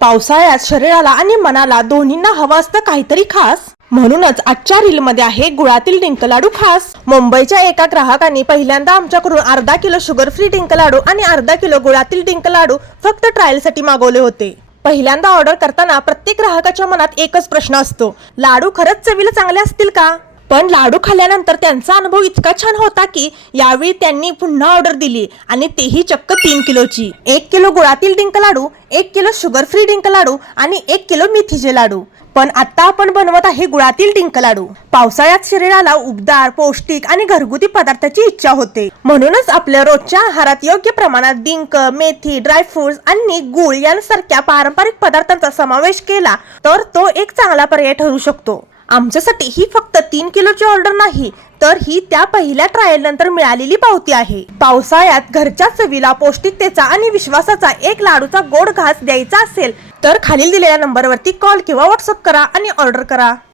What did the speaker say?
पावसाळ्यात शरीराला आणि मनाला दोन्हींना हवं असतं काहीतरी खास. म्हणूनच आजच्या रील मध्ये आहे गुळातील डिंक लाडू खास. मुंबईच्या एका ग्राहकांनी पहिल्यांदा आमच्याकडून अर्धा किलो शुगर फ्री डिंक लाडू आणि अर्धा किलो गुळातील डिंक लाडू फक्त ट्रायल साठी मागवले होते. पहिल्यांदा ऑर्डर करताना प्रत्येक ग्राहकाच्या मनात एकच प्रश्न असतो, लाडू खरंच चवीला चांगले असतील का? पण लाडू खाल्ल्यानंतर त्यांचा अनुभव इतका छान होता की यावेळी त्यांनी पुन्हा ऑर्डर दिली आणि तेही चक्क 3 किलोची. 1 किलो गुळातील डिंक लाडू, 1 किलो शुगर फ्री डिंक लाडू आणि 1 किलो मेथीचे लाडू. पण आता आपण बनवत आहे गुळातील डिंक लाडू. पावसाळ्यात शरीराला उबदार, पौष्टिक आणि घरगुती पदार्थाची इच्छा होते. म्हणूनच आपल्या रोजच्या आहारात योग्य प्रमाणात डिंक, मेथी, ड्रायफ्रुट्स आणि गुळ यांसारख्या पारंपरिक पदार्थांचा समावेश केला तर तो एक चांगला पर्याय ठरू शकतो. आमच्यासाठी ही फक्त 3 किलोची ऑर्डर नाही, तर ही त्या पहिल्या ट्रायल नंतर मिळालेली पावती आहे. पावसाळ्यात घरच्या चवीला, पौष्टिकतेचा आणि विश्वासाचा एक लाडूचा गोड घास द्यायचा असेल तर खालील दिलेल्या नंबरवरती कॉल किंवा व्हॉट्सअप करा आणि ऑर्डर करा.